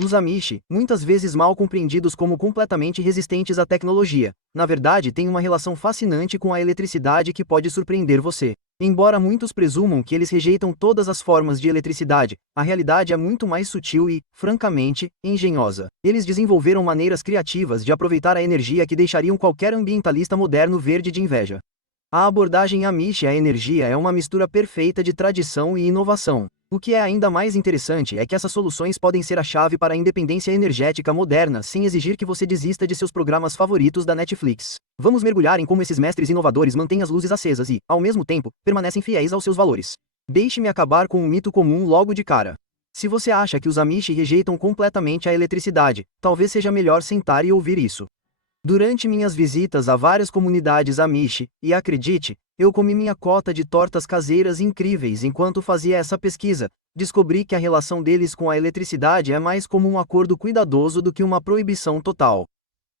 Os Amish, muitas vezes mal compreendidos como completamente resistentes à tecnologia, na verdade têm uma relação fascinante com a eletricidade que pode surpreender você. Embora muitos presumam que eles rejeitam todas as formas de eletricidade, a realidade é muito mais sutil e, francamente, engenhosa. Eles desenvolveram maneiras criativas de aproveitar a energia que deixariam qualquer ambientalista moderno verde de inveja. A abordagem Amish à energia é uma mistura perfeita de tradição e inovação. O que é ainda mais interessante é que essas soluções podem ser a chave para a independência energética moderna sem exigir que você desista de seus programas favoritos da Netflix. Vamos mergulhar em como esses mestres inovadores mantêm as luzes acesas e, ao mesmo tempo, permanecem fiéis aos seus valores. Deixe-me acabar com um mito comum logo de cara. Se você acha que os Amish rejeitam completamente a eletricidade, talvez seja melhor sentar e ouvir isso. Durante minhas visitas a várias comunidades Amish, e acredite, eu comi minha cota de tortas caseiras incríveis enquanto fazia essa pesquisa, descobri que a relação deles com a eletricidade é mais como um acordo cuidadoso do que uma proibição total.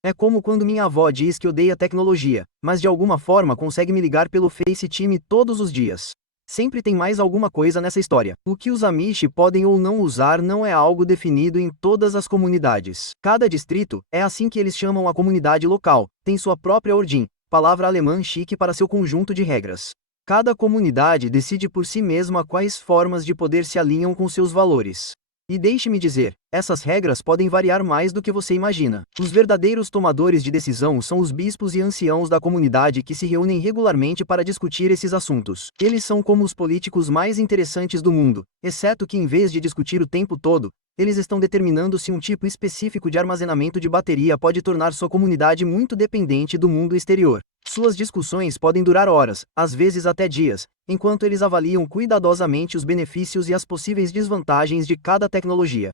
É como quando minha avó diz que odeia tecnologia, mas de alguma forma consegue me ligar pelo FaceTime todos os dias. Sempre tem mais alguma coisa nessa história. O que os Amish podem ou não usar não é algo definido em todas as comunidades. Cada distrito, é assim que eles chamam a comunidade local, tem sua própria ordem, palavra alemã chique para seu conjunto de regras. Cada comunidade decide por si mesma quais formas de poder se alinham com seus valores. E deixe-me dizer, essas regras podem variar mais do que você imagina. Os verdadeiros tomadores de decisão são os bispos e anciãos da comunidade que se reúnem regularmente para discutir esses assuntos. Eles são como os políticos mais interessantes do mundo, exceto que em vez de discutir o tempo todo, eles estão determinando se um tipo específico de armazenamento de bateria pode tornar sua comunidade muito dependente do mundo exterior. Suas discussões podem durar horas, às vezes até dias, enquanto eles avaliam cuidadosamente os benefícios e as possíveis desvantagens de cada tecnologia.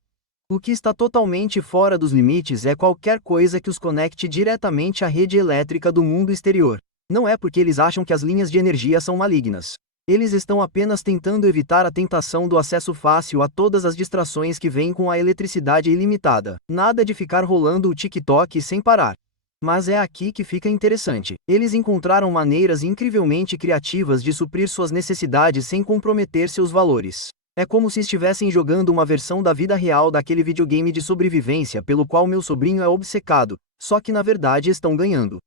O que está totalmente fora dos limites é qualquer coisa que os conecte diretamente à rede elétrica do mundo exterior. Não é porque eles acham que as linhas de energia são malignas. Eles estão apenas tentando evitar a tentação do acesso fácil a todas as distrações que vêm com a eletricidade ilimitada. Nada de ficar rolando o TikTok sem parar. Mas é aqui que fica interessante. Eles encontraram maneiras incrivelmente criativas de suprir suas necessidades sem comprometer seus valores. É como se estivessem jogando uma versão da vida real daquele videogame de sobrevivência pelo qual meu sobrinho é obcecado, só que na verdade estão ganhando.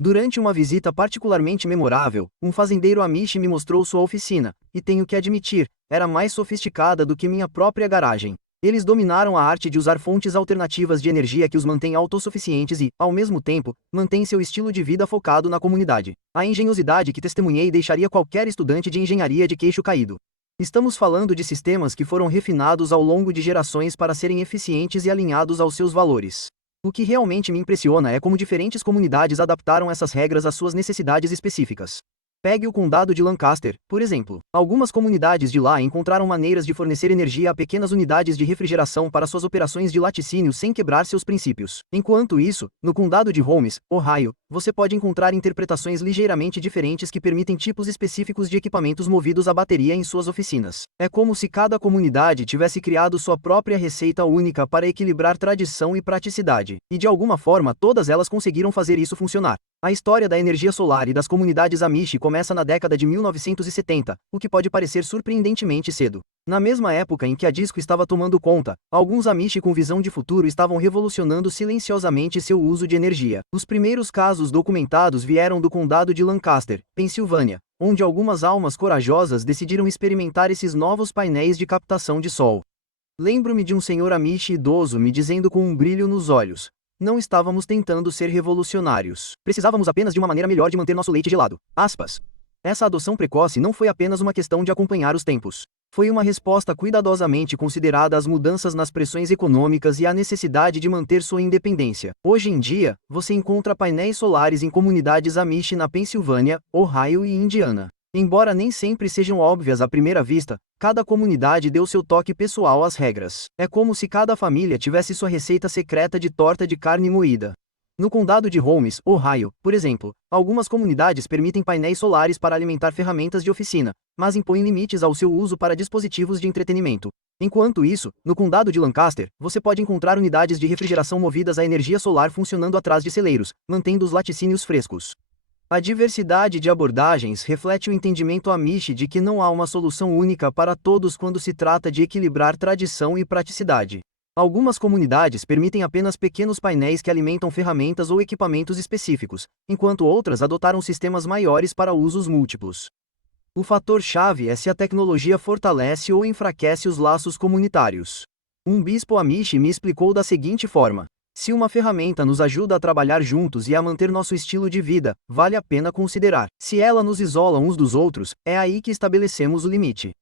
Durante uma visita particularmente memorável, um fazendeiro Amish me mostrou sua oficina, e tenho que admitir, era mais sofisticada do que minha própria garagem. Eles dominaram a arte de usar fontes alternativas de energia que os mantêm autossuficientes e, ao mesmo tempo, mantêm seu estilo de vida focado na comunidade. A engenhosidade que testemunhei deixaria qualquer estudante de engenharia de queixo caído. Estamos falando de sistemas que foram refinados ao longo de gerações para serem eficientes e alinhados aos seus valores. O que realmente me impressiona é como diferentes comunidades adaptaram essas regras às suas necessidades específicas. Pegue o condado de Lancaster, por exemplo. Algumas comunidades de lá encontraram maneiras de fornecer energia a pequenas unidades de refrigeração para suas operações de laticínio sem quebrar seus princípios. Enquanto isso, no condado de Holmes, Ohio, você pode encontrar interpretações ligeiramente diferentes que permitem tipos específicos de equipamentos movidos a bateria em suas oficinas. É como se cada comunidade tivesse criado sua própria receita única para equilibrar tradição e praticidade. E de alguma forma todas elas conseguiram fazer isso funcionar. A história da energia solar e das comunidades Amish começa na década de 1970, o que pode parecer surpreendentemente cedo. Na mesma época em que a disco estava tomando conta, alguns Amish com visão de futuro estavam revolucionando silenciosamente seu uso de energia. Os primeiros casos documentados vieram do condado de Lancaster, Pensilvânia, onde algumas almas corajosas decidiram experimentar esses novos painéis de captação de sol. Lembro-me de um senhor Amish idoso me dizendo com um brilho nos olhos: não estávamos tentando ser revolucionários. Precisávamos apenas de uma maneira melhor de manter nosso leite gelado. Aspas. Essa adoção precoce não foi apenas uma questão de acompanhar os tempos. Foi uma resposta cuidadosamente considerada às mudanças nas pressões econômicas e à necessidade de manter sua independência. Hoje em dia, você encontra painéis solares em comunidades Amish na Pensilvânia, Ohio e Indiana. Embora nem sempre sejam óbvias à primeira vista, cada comunidade deu seu toque pessoal às regras. É como se cada família tivesse sua receita secreta de torta de carne moída. No condado de Holmes, Ohio, por exemplo, algumas comunidades permitem painéis solares para alimentar ferramentas de oficina, mas impõem limites ao seu uso para dispositivos de entretenimento. Enquanto isso, no condado de Lancaster, você pode encontrar unidades de refrigeração movidas a energia solar funcionando atrás de celeiros, mantendo os laticínios frescos. A diversidade de abordagens reflete o entendimento Amish de que não há uma solução única para todos quando se trata de equilibrar tradição e praticidade. Algumas comunidades permitem apenas pequenos painéis que alimentam ferramentas ou equipamentos específicos, enquanto outras adotaram sistemas maiores para usos múltiplos. O fator-chave é se a tecnologia fortalece ou enfraquece os laços comunitários. Um bispo Amish me explicou da seguinte forma: se uma ferramenta nos ajuda a trabalhar juntos e a manter nosso estilo de vida, vale a pena considerar. Se ela nos isola uns dos outros, é aí que estabelecemos o limite.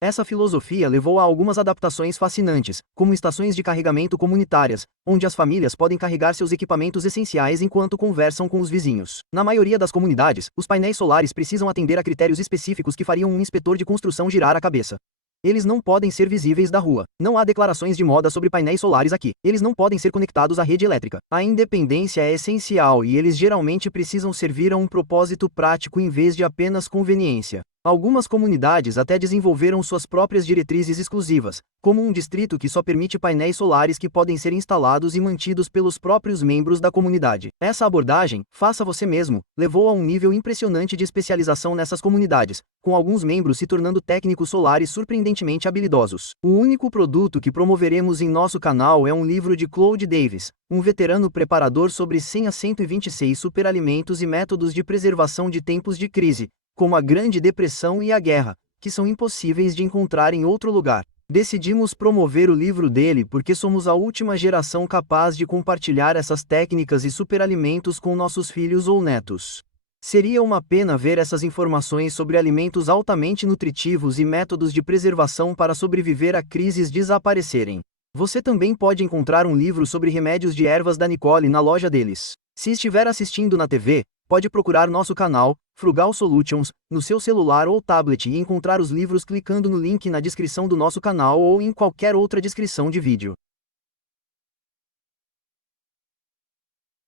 Essa filosofia levou a algumas adaptações fascinantes, como estações de carregamento comunitárias, onde as famílias podem carregar seus equipamentos essenciais enquanto conversam com os vizinhos. Na maioria das comunidades, os painéis solares precisam atender a critérios específicos que fariam um inspetor de construção girar a cabeça. Eles não podem ser visíveis da rua. Não há declarações de moda sobre painéis solares aqui. Eles não podem ser conectados à rede elétrica. A independência é essencial e eles geralmente precisam servir a um propósito prático em vez de apenas conveniência. Algumas comunidades até desenvolveram suas próprias diretrizes exclusivas, como um distrito que só permite painéis solares que podem ser instalados e mantidos pelos próprios membros da comunidade. Essa abordagem, faça você mesmo, levou a um nível impressionante de especialização nessas comunidades, com alguns membros se tornando técnicos solares surpreendentemente habilidosos. O único produto que promoveremos em nosso canal é um livro de Claude Davis, um veterano preparador sobre 100 a 126 superalimentos e métodos de preservação de tempos de crise, como a Grande Depressão e a Guerra, que são impossíveis de encontrar em outro lugar. Decidimos promover o livro dele porque somos a última geração capaz de compartilhar essas técnicas e superalimentos com nossos filhos ou netos. Seria uma pena ver essas informações sobre alimentos altamente nutritivos e métodos de preservação para sobreviver a crises desaparecerem. Você também pode encontrar um livro sobre remédios de ervas da Nicole na loja deles. Se estiver assistindo na TV, pode procurar nosso canal, Frugal Solutions, no seu celular ou tablet e encontrar os livros clicando no link na descrição do nosso canal ou em qualquer outra descrição de vídeo.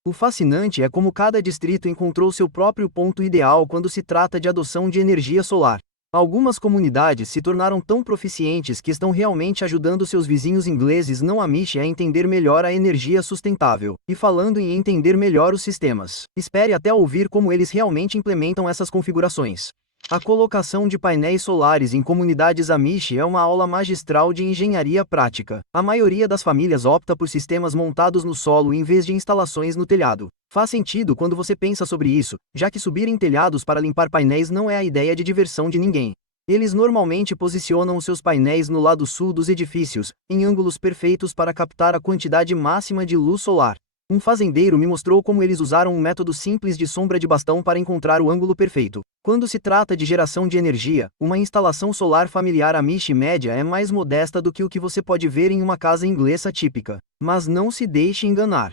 O fascinante é como cada distrito encontrou seu próprio ponto ideal quando se trata de adoção de energia solar. Algumas comunidades se tornaram tão proficientes que estão realmente ajudando seus vizinhos ingleses não Amish a entender melhor a energia sustentável. E falando em entender melhor os sistemas, espere até ouvir como eles realmente implementam essas configurações. A colocação de painéis solares em comunidades Amish é uma aula magistral de engenharia prática. A maioria das famílias opta por sistemas montados no solo em vez de instalações no telhado. Faz sentido quando você pensa sobre isso, já que subir em telhados para limpar painéis não é a ideia de diversão de ninguém. Eles normalmente posicionam seus painéis no lado sul dos edifícios, em ângulos perfeitos para captar a quantidade máxima de luz solar. Um fazendeiro me mostrou como eles usaram um método simples de sombra de bastão para encontrar o ângulo perfeito. Quando se trata de geração de energia, uma instalação solar familiar Amish média é mais modesta do que o que você pode ver em uma casa inglesa típica. Mas não se deixe enganar.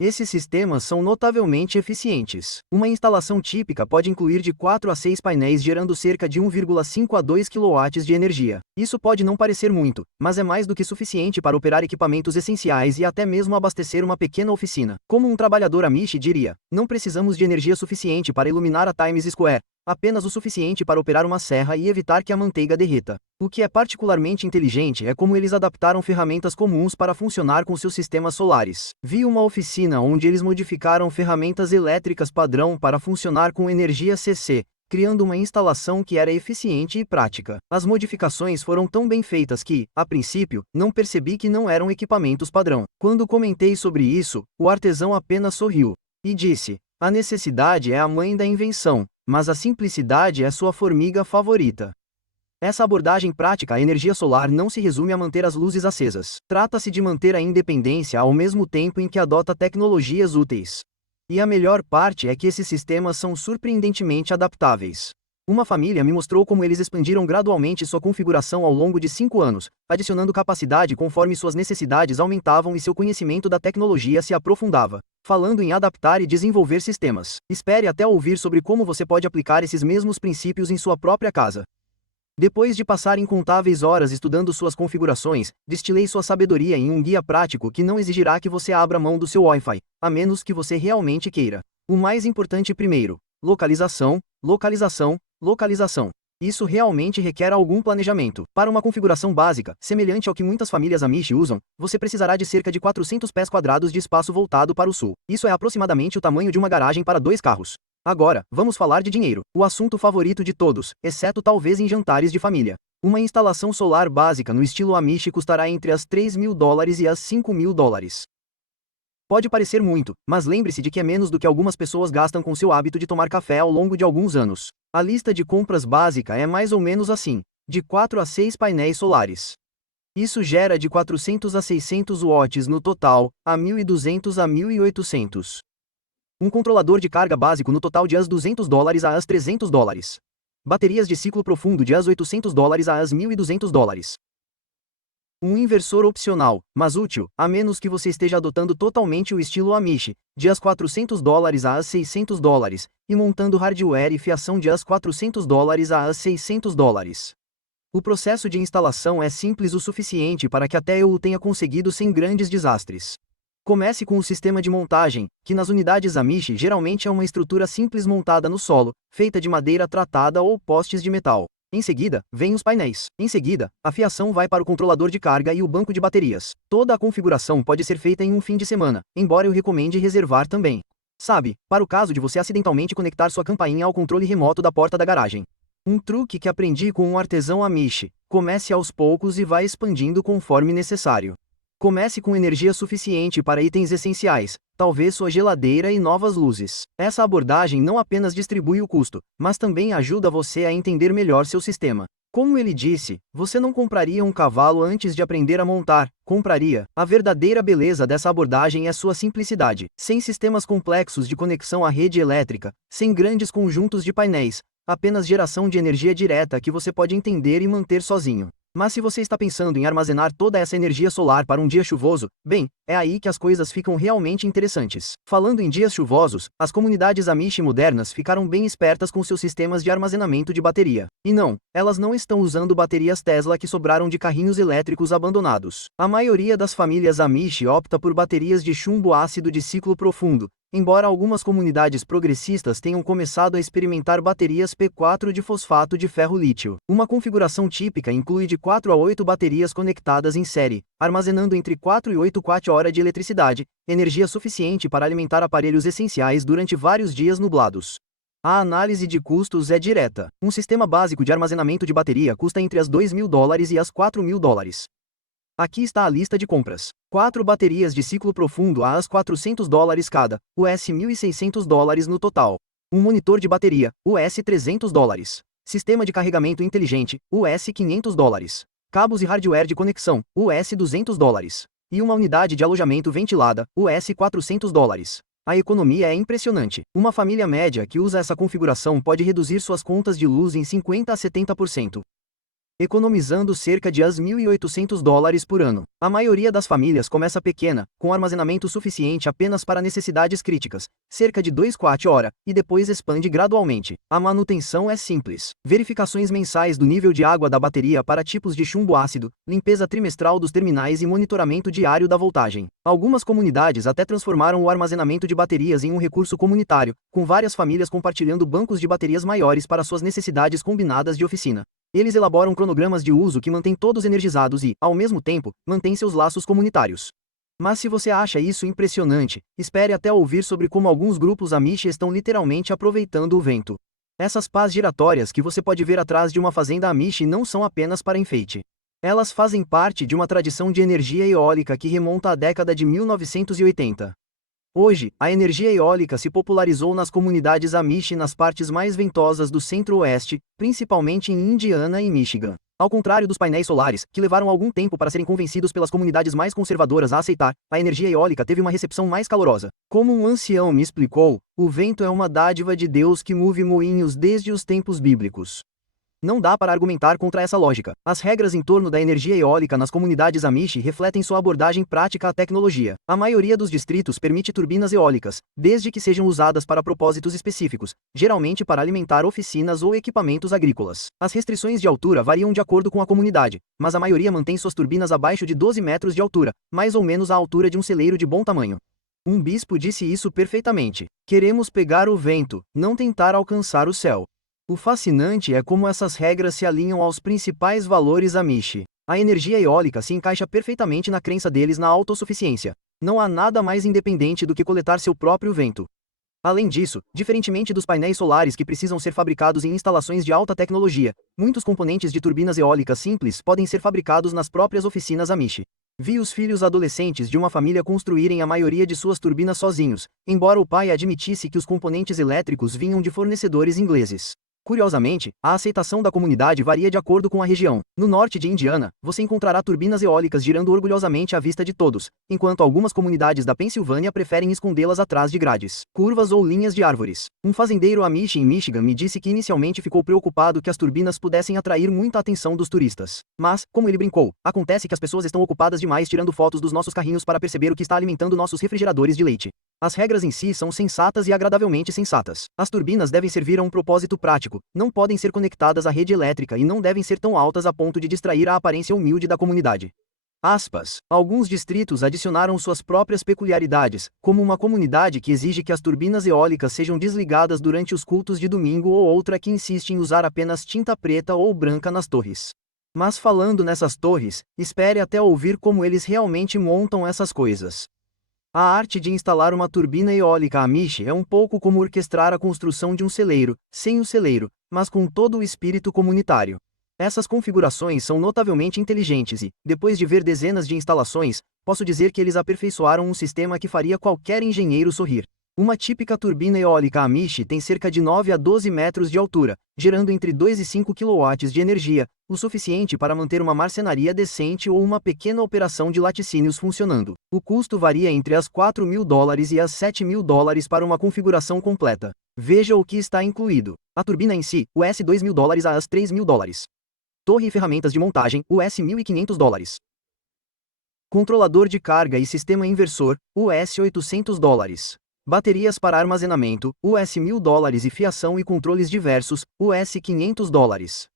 Esses sistemas são notavelmente eficientes. Uma instalação típica pode incluir de 4 a 6 painéis gerando cerca de 1,5 a 2 kW de energia. Isso pode não parecer muito, mas é mais do que suficiente para operar equipamentos essenciais e até mesmo abastecer uma pequena oficina. Como um trabalhador Amish diria, não precisamos de energia suficiente para iluminar a Times Square, apenas o suficiente para operar uma serra e evitar que a manteiga derreta. O que é particularmente inteligente é como eles adaptaram ferramentas comuns para funcionar com seus sistemas solares. Vi uma oficina onde eles modificaram ferramentas elétricas padrão para funcionar com energia CC, criando uma instalação que era eficiente e prática. As modificações foram tão bem feitas que, a princípio, não percebi que não eram equipamentos padrão. Quando comentei sobre isso, o artesão apenas sorriu e disse: "A necessidade é a mãe da invenção, mas a simplicidade é sua formiga favorita." Essa abordagem prática à energia solar não se resume a manter as luzes acesas. Trata-se de manter a independência ao mesmo tempo em que adota tecnologias úteis. E a melhor parte é que esses sistemas são surpreendentemente adaptáveis. Uma família me mostrou como eles expandiram gradualmente sua configuração ao longo de 5 anos, adicionando capacidade conforme suas necessidades aumentavam e seu conhecimento da tecnologia se aprofundava. Falando em adaptar e desenvolver sistemas, espere até ouvir sobre como você pode aplicar esses mesmos princípios em sua própria casa. Depois de passar incontáveis horas estudando suas configurações, destilei sua sabedoria em um guia prático que não exigirá que você abra mão do seu Wi-Fi, a menos que você realmente queira. O mais importante primeiro: localização, localização, localização. Isso realmente requer algum planejamento. Para uma configuração básica, semelhante ao que muitas famílias Amish usam, você precisará de cerca de 400 pés quadrados de espaço voltado para o sul. Isso é aproximadamente o tamanho de uma garagem para 2 carros. Agora, vamos falar de dinheiro, o assunto favorito de todos, exceto talvez em jantares de família. Uma instalação solar básica no estilo Amish custará entre as $3.000 e as $5.000. Pode parecer muito, mas lembre-se de que é menos do que algumas pessoas gastam com seu hábito de tomar café ao longo de alguns anos. A lista de compras básica é mais ou menos assim: de 4 a 6 painéis solares. Isso gera de 400 a 600 watts no total, a 1.200 a 1.800. Um controlador de carga básico no total de as $200 a as $300. Baterias de ciclo profundo de as $800 a as $1.200. Um inversor opcional, mas útil, a menos que você esteja adotando totalmente o estilo Amish, de as $400 a as $600, e montando hardware e fiação de as $400 a as $600. O processo de instalação é simples o suficiente para que até eu o tenha conseguido sem grandes desastres. Comece com o sistema de montagem, que nas unidades Amish geralmente é uma estrutura simples montada no solo, feita de madeira tratada ou postes de metal. Em seguida, vêm os painéis. Em seguida, a fiação vai para o controlador de carga e o banco de baterias. Toda a configuração pode ser feita em um fim de semana, embora eu recomende reservar também. Sabe, para o caso de você acidentalmente conectar sua campainha ao controle remoto da porta da garagem. Um truque que aprendi com um artesão Amish: comece aos poucos e vá expandindo conforme necessário. Comece com energia suficiente para itens essenciais, talvez sua geladeira e novas luzes. Essa abordagem não apenas distribui o custo, mas também ajuda você a entender melhor seu sistema. Como ele disse, você não compraria um cavalo antes de aprender a montar, compraria. A verdadeira beleza dessa abordagem é sua simplicidade. Sem sistemas complexos de conexão à rede elétrica, sem grandes conjuntos de painéis, apenas geração de energia direta que você pode entender e manter sozinho. Mas se você está pensando em armazenar toda essa energia solar para um dia chuvoso, bem, é aí que as coisas ficam realmente interessantes. Falando em dias chuvosos, as comunidades Amish modernas ficaram bem espertas com seus sistemas de armazenamento de bateria. E não, elas não estão usando baterias Tesla que sobraram de carrinhos elétricos abandonados. A maioria das famílias Amish opta por baterias de chumbo ácido de ciclo profundo, embora algumas comunidades progressistas tenham começado a experimentar baterias P4 de fosfato de ferro-lítio. Uma configuração típica inclui de 4 a 8 baterias conectadas em série, armazenando entre 4 e 8 kWh de eletricidade, energia suficiente para alimentar aparelhos essenciais durante vários dias nublados. A análise de custos é direta. Um sistema básico de armazenamento de bateria custa entre as $2.000 e as $4.000. Aqui está a lista de compras. 4 baterias de ciclo profundo a as $400 cada, US $1.600 no total. Um monitor de bateria, US $300. Sistema de carregamento inteligente, US $500. Cabos e hardware de conexão, US $200. E uma unidade de alojamento ventilada, US $400. A economia é impressionante. Uma família média que usa essa configuração pode reduzir suas contas de luz em 50 a 70%. Economizando cerca de as $1.800 por ano. A maioria das famílias começa pequena, com armazenamento suficiente apenas para necessidades críticas, cerca de 2 kWh, e depois expande gradualmente. A manutenção é simples. Verificações mensais do nível de água da bateria para tipos de chumbo ácido, limpeza trimestral dos terminais e monitoramento diário da voltagem. Algumas comunidades até transformaram o armazenamento de baterias em um recurso comunitário, com várias famílias compartilhando bancos de baterias maiores para suas necessidades combinadas de oficina. Eles elaboram cronogramas de uso que mantêm todos energizados e, ao mesmo tempo, mantêm seus laços comunitários. Mas se você acha isso impressionante, espere até ouvir sobre como alguns grupos Amish estão literalmente aproveitando o vento. Essas pás giratórias que você pode ver atrás de uma fazenda Amish não são apenas para enfeite. Elas fazem parte de uma tradição de energia eólica que remonta à década de 1980. Hoje, a energia eólica se popularizou nas comunidades Amish nas partes mais ventosas do centro-oeste, principalmente em Indiana e Michigan. Ao contrário dos painéis solares, que levaram algum tempo para serem convencidos pelas comunidades mais conservadoras a aceitar, a energia eólica teve uma recepção mais calorosa. Como um ancião me explicou, o vento é uma dádiva de Deus que move moinhos desde os tempos bíblicos. Não dá para argumentar contra essa lógica. As regras em torno da energia eólica nas comunidades Amish refletem sua abordagem prática à tecnologia. A maioria dos distritos permite turbinas eólicas, desde que sejam usadas para propósitos específicos, geralmente para alimentar oficinas ou equipamentos agrícolas. As restrições de altura variam de acordo com a comunidade, mas a maioria mantém suas turbinas abaixo de 12 metros de altura, mais ou menos a altura de um celeiro de bom tamanho. Um bispo disse isso perfeitamente. Queremos pegar o vento, não tentar alcançar o céu. O fascinante é como essas regras se alinham aos principais valores Amish. A energia eólica se encaixa perfeitamente na crença deles na autossuficiência. Não há nada mais independente do que coletar seu próprio vento. Além disso, diferentemente dos painéis solares que precisam ser fabricados em instalações de alta tecnologia, muitos componentes de turbinas eólicas simples podem ser fabricados nas próprias oficinas Amishi. Vi os filhos adolescentes de uma família construírem a maioria de suas turbinas sozinhos, embora o pai admitisse que os componentes elétricos vinham de fornecedores ingleses. Curiosamente, a aceitação da comunidade varia de acordo com a região. No norte de Indiana, você encontrará turbinas eólicas girando orgulhosamente à vista de todos, enquanto algumas comunidades da Pensilvânia preferem escondê-las atrás de grades, curvas ou linhas de árvores. Um fazendeiro Amish em Michigan me disse que inicialmente ficou preocupado que as turbinas pudessem atrair muita atenção dos turistas. Mas, como ele brincou, acontece que as pessoas estão ocupadas demais tirando fotos dos nossos carrinhos para perceber o que está alimentando nossos refrigeradores de leite. As regras em si são sensatas e agradavelmente sensatas. As turbinas devem servir a um propósito prático, não podem ser conectadas à rede elétrica e não devem ser tão altas a ponto de distrair a aparência humilde da comunidade. Aspas. Alguns distritos adicionaram suas próprias peculiaridades, como uma comunidade que exige que as turbinas eólicas sejam desligadas durante os cultos de domingo ou outra que insiste em usar apenas tinta preta ou branca nas torres. Mas falando nessas torres, espere até ouvir como eles realmente montam essas coisas. A arte de instalar uma turbina eólica Amish é um pouco como orquestrar a construção de um celeiro, sem o celeiro, mas com todo o espírito comunitário. Essas configurações são notavelmente inteligentes e, depois de ver dezenas de instalações, posso dizer que eles aperfeiçoaram um sistema que faria qualquer engenheiro sorrir. Uma típica turbina eólica Amish tem cerca de 9 a 12 metros de altura, gerando entre 2 e 5 kW de energia, o suficiente para manter uma marcenaria decente ou uma pequena operação de laticínios funcionando. O custo varia entre as $4.000 e as $7.000 para uma configuração completa. Veja o que está incluído. A turbina em si, US $2.000 a US $3.000. Torre e ferramentas de montagem, US $1.500. Controlador de carga e sistema inversor, US $800. Baterias para armazenamento, US $1.000 e fiação e controles diversos, US $500.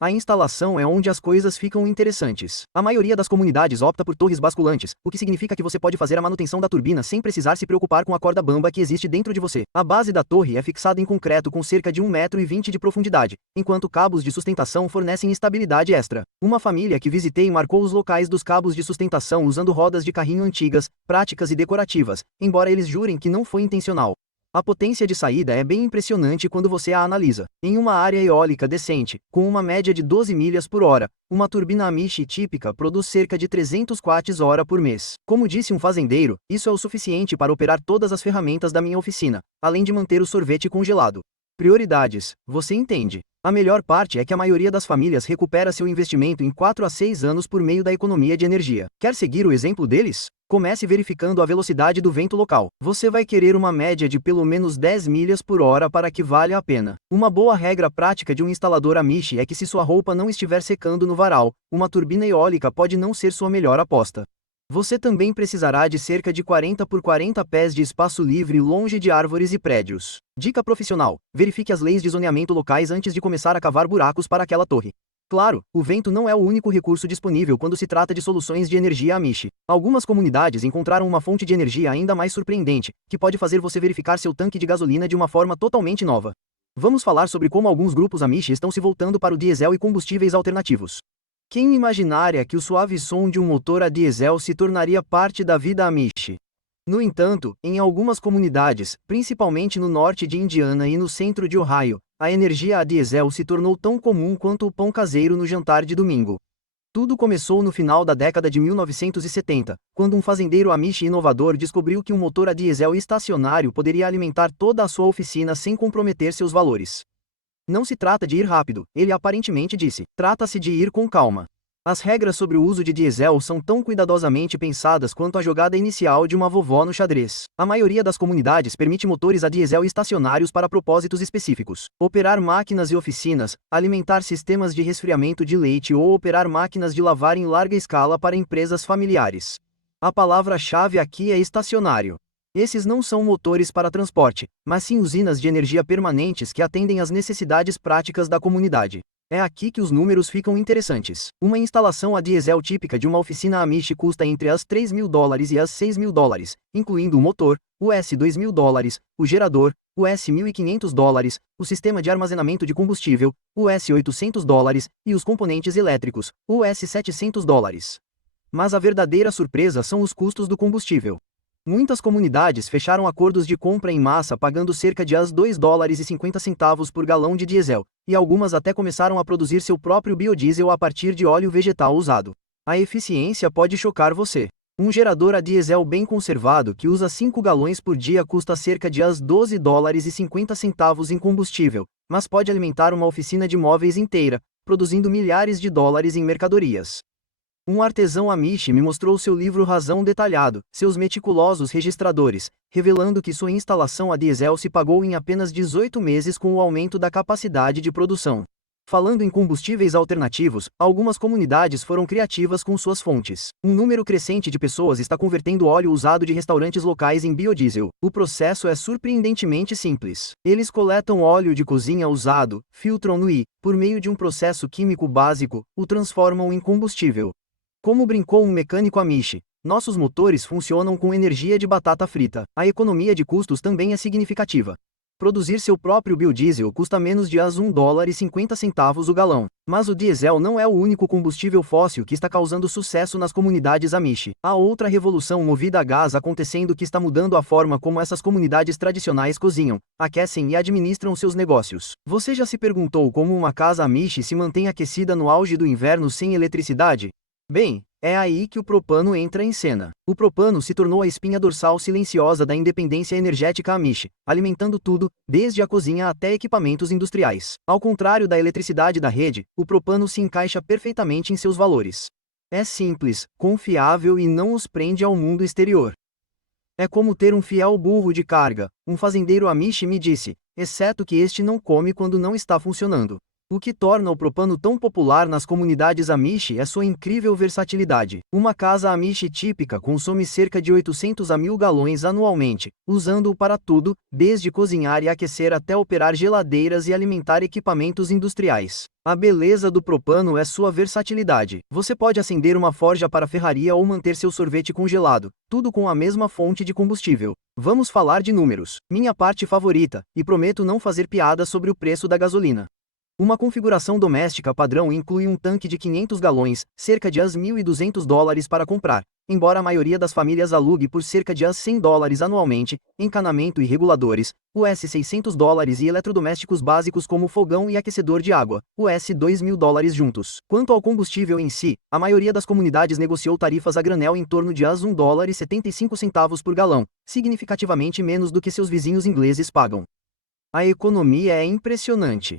A instalação é onde as coisas ficam interessantes. A maioria das comunidades opta por torres basculantes, o que significa que você pode fazer a manutenção da turbina sem precisar se preocupar com a corda bamba que existe dentro de você. A base da torre é fixada em concreto com cerca de 1,20 m de profundidade, enquanto cabos de sustentação fornecem estabilidade extra. Uma família que visitei marcou os locais dos cabos de sustentação usando rodas de carrinho antigas, práticas e decorativas, embora eles jurem que não foi intencional. A potência de saída é bem impressionante quando você a analisa. Em uma área eólica decente, com uma média de 12 milhas por hora, uma turbina Amish típica produz cerca de 300 kWh por mês. Como disse um fazendeiro, isso é o suficiente para operar todas as ferramentas da minha oficina, além de manter o sorvete congelado. Prioridades, você entende. A melhor parte é que a maioria das famílias recupera seu investimento em 4 a 6 anos por meio da economia de energia. Quer seguir o exemplo deles? Comece verificando a velocidade do vento local. Você vai querer uma média de pelo menos 10 milhas por hora para que valha a pena. Uma boa regra prática de um instalador Amish é que se sua roupa não estiver secando no varal, uma turbina eólica pode não ser sua melhor aposta. Você também precisará de cerca de 40 por 40 pés de espaço livre longe de árvores e prédios. Dica profissional: verifique as leis de zoneamento locais antes de começar a cavar buracos para aquela torre. Claro, o vento não é o único recurso disponível quando se trata de soluções de energia Amish. Algumas comunidades encontraram uma fonte de energia ainda mais surpreendente, que pode fazer você verificar seu tanque de gasolina de uma forma totalmente nova. Vamos falar sobre como alguns grupos Amish estão se voltando para o diesel e combustíveis alternativos. Quem imaginaria que o suave som de um motor a diesel se tornaria parte da vida Amish? No entanto, em algumas comunidades, principalmente no norte de Indiana e no centro de Ohio, a energia a diesel se tornou tão comum quanto o pão caseiro no jantar de domingo. Tudo começou no final da década de 1970, quando um fazendeiro Amish inovador descobriu que um motor a diesel estacionário poderia alimentar toda a sua oficina sem comprometer seus valores. Não se trata de ir rápido, ele aparentemente disse. Trata-se de ir com calma. As regras sobre o uso de diesel são tão cuidadosamente pensadas quanto a jogada inicial de uma vovó no xadrez. A maioria das comunidades permite motores a diesel estacionários para propósitos específicos. Operar máquinas e oficinas, alimentar sistemas de resfriamento de leite ou operar máquinas de lavar em larga escala para empresas familiares. A palavra-chave aqui é estacionário. Esses não são motores para transporte, mas sim usinas de energia permanentes que atendem às necessidades práticas da comunidade. É aqui que os números ficam interessantes. Uma instalação a diesel típica de uma oficina Amish custa entre as $3.000 e as $6.000, incluindo o motor, US $2.000, o gerador, US $1.500, o sistema de armazenamento de combustível, US $800, e os componentes elétricos, US $700. Mas a verdadeira surpresa são os custos do combustível. Muitas comunidades fecharam acordos de compra em massa pagando cerca de US$ 2,50 por galão de diesel, e algumas até começaram a produzir seu próprio biodiesel a partir de óleo vegetal usado. A eficiência pode chocar você. Um gerador a diesel bem conservado que usa 5 galões por dia custa cerca de US$ 12,50 em combustível, mas pode alimentar uma oficina de móveis inteira, produzindo milhares de dólares em mercadorias. Um artesão Amish me mostrou seu livro Razão detalhado, seus meticulosos registradores, revelando que sua instalação a diesel se pagou em apenas 18 meses com o aumento da capacidade de produção. Falando em combustíveis alternativos, algumas comunidades foram criativas com suas fontes. Um número crescente de pessoas está convertendo óleo usado de restaurantes locais em biodiesel. O processo é surpreendentemente simples. Eles coletam óleo de cozinha usado, filtram-no e, por meio de um processo químico básico, o transformam em combustível. Como brincou um mecânico Amish, nossos motores funcionam com energia de batata frita. A economia de custos também é significativa. Produzir seu próprio biodiesel custa menos de US$ 1,50 o galão. Mas o diesel não é o único combustível fóssil que está causando sucesso nas comunidades Amish. Há outra revolução movida a gás acontecendo que está mudando a forma como essas comunidades tradicionais cozinham, aquecem e administram seus negócios. Você já se perguntou como uma casa Amish se mantém aquecida no auge do inverno sem eletricidade? Bem, é aí que o propano entra em cena. O propano se tornou a espinha dorsal silenciosa da independência energética Amish, alimentando tudo, desde a cozinha até equipamentos industriais. Ao contrário da eletricidade da rede, o propano se encaixa perfeitamente em seus valores. É simples, confiável e não os prende ao mundo exterior. É como ter um fiel burro de carga, um fazendeiro Amish me disse, exceto que este não come quando não está funcionando. O que torna o propano tão popular nas comunidades Amish é sua incrível versatilidade. Uma casa Amish típica consome cerca de 800 a 1.000 galões anualmente, usando-o para tudo, desde cozinhar e aquecer até operar geladeiras e alimentar equipamentos industriais. A beleza do propano é sua versatilidade. Você pode acender uma forja para ferraria ou manter seu sorvete congelado, tudo com a mesma fonte de combustível. Vamos falar de números. Minha parte favorita, e prometo não fazer piadas sobre o preço da gasolina. Uma configuração doméstica padrão inclui um tanque de 500 galões, cerca de US$ 1.200 para comprar, embora a maioria das famílias alugue por cerca de US$ 100 anualmente, encanamento e reguladores, US$ 600 e eletrodomésticos básicos como fogão e aquecedor de água, US$ 2.000 juntos. Quanto ao combustível em si, a maioria das comunidades negociou tarifas a granel em torno de US$ 1,75 por galão, significativamente menos do que seus vizinhos ingleses pagam. A economia é impressionante.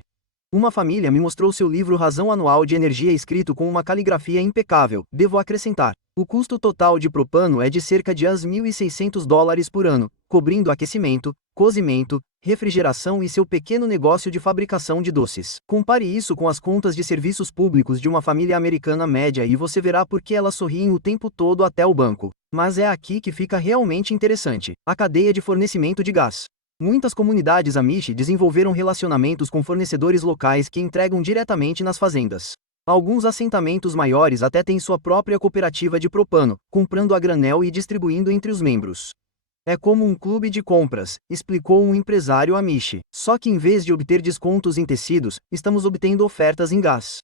Uma família me mostrou seu livro Razão Anual de Energia escrito com uma caligrafia impecável. Devo acrescentar, o custo total de propano é de cerca de US$ 1.600 por ano, cobrindo aquecimento, cozimento, refrigeração e seu pequeno negócio de fabricação de doces. Compare isso com as contas de serviços públicos de uma família americana média e você verá por que elas sorriem o tempo todo até o banco. Mas é aqui que fica realmente interessante: a cadeia de fornecimento de gás. Muitas comunidades Amish desenvolveram relacionamentos com fornecedores locais que entregam diretamente nas fazendas. Alguns assentamentos maiores até têm sua própria cooperativa de propano, comprando a granel e distribuindo entre os membros. É como um clube de compras, explicou um empresário Amish. Só que em vez de obter descontos em tecidos, estamos obtendo ofertas em gás.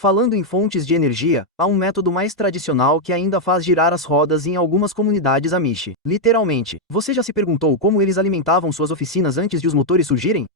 Falando em fontes de energia, há um método mais tradicional que ainda faz girar as rodas em algumas comunidades Amish. Literalmente, você já se perguntou como eles alimentavam suas oficinas antes de os motores surgirem?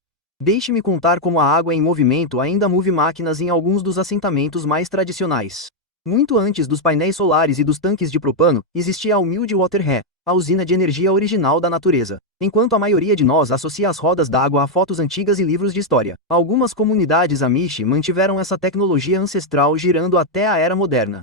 Deixe-me contar como a água em movimento ainda move máquinas em alguns dos assentamentos mais tradicionais. Muito antes dos painéis solares e dos tanques de propano, existia a humilde Waterhe, a usina de energia original da natureza. Enquanto a maioria de nós associa as rodas d'água a fotos antigas e livros de história, algumas comunidades Amish mantiveram essa tecnologia ancestral girando até a era moderna.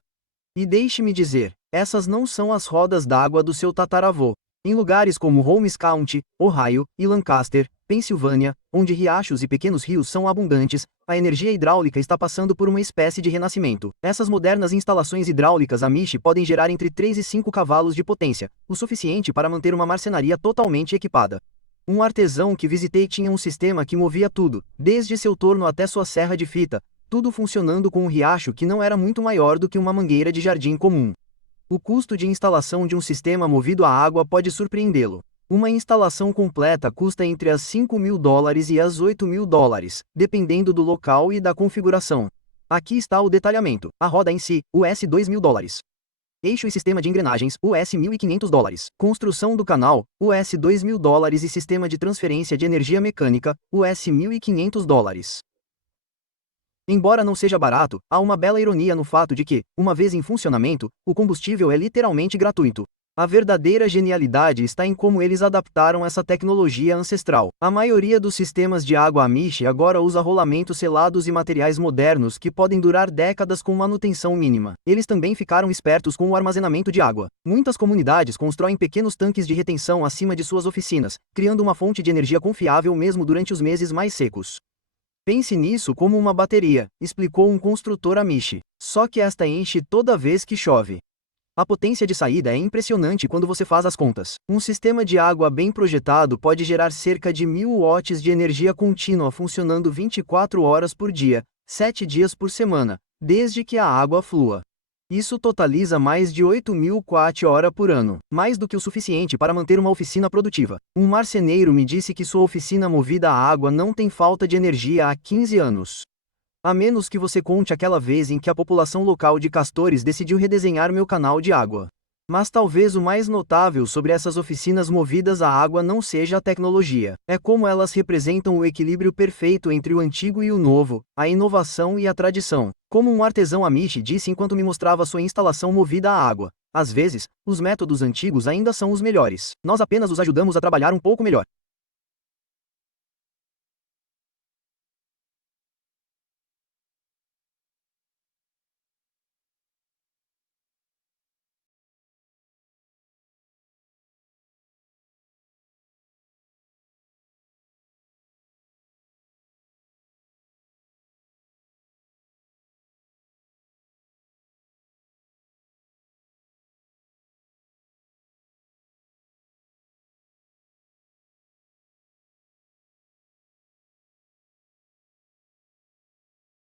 E deixe-me dizer, essas não são as rodas d'água do seu tataravô. Em lugares como Holmes County, Ohio, e Lancaster, Pensilvânia, onde riachos e pequenos rios são abundantes, a energia hidráulica está passando por uma espécie de renascimento. Essas modernas instalações hidráulicas Amish podem gerar entre 3 e 5 cavalos de potência, o suficiente para manter uma marcenaria totalmente equipada. Um artesão que visitei tinha um sistema que movia tudo, desde seu torno até sua serra de fita, tudo funcionando com um riacho que não era muito maior do que uma mangueira de jardim comum. O custo de instalação de um sistema movido a água pode surpreendê-lo. Uma instalação completa custa entre as $5.000 e as $8.000, dependendo do local e da configuração. Aqui está o detalhamento. A roda em si, US$ 2.000. Eixo e sistema de engrenagens, US$ 1.500. Construção do canal, US$ 2.000 e sistema de transferência de energia mecânica, US$ 1.500. Embora não seja barato, há uma bela ironia no fato de que, uma vez em funcionamento, o combustível é literalmente gratuito. A verdadeira genialidade está em como eles adaptaram essa tecnologia ancestral. A maioria dos sistemas de água Amish agora usa rolamentos selados e materiais modernos que podem durar décadas com manutenção mínima. Eles também ficaram espertos com o armazenamento de água. Muitas comunidades constroem pequenos tanques de retenção acima de suas oficinas, criando uma fonte de energia confiável mesmo durante os meses mais secos. Pense nisso como uma bateria, explicou um construtor Amish. Só que esta enche toda vez que chove. A potência de saída é impressionante quando você faz as contas. Um sistema de água bem projetado pode gerar cerca de 1.000 watts de energia contínua funcionando 24 horas por dia, 7 dias por semana, desde que a água flua. Isso totaliza mais de 8.000 kWh por ano, mais do que o suficiente para manter uma oficina produtiva. Um marceneiro me disse que sua oficina movida a água não tem falta de energia há 15 anos. A menos que você conte aquela vez em que a população local de castores decidiu redesenhar meu canal de água. Mas talvez o mais notável sobre essas oficinas movidas a água não seja a tecnologia. É como elas representam o equilíbrio perfeito entre o antigo e o novo, a inovação e a tradição. Como um artesão Amish disse enquanto me mostrava sua instalação movida a água. Às vezes, os métodos antigos ainda são os melhores. Nós apenas os ajudamos a trabalhar um pouco melhor.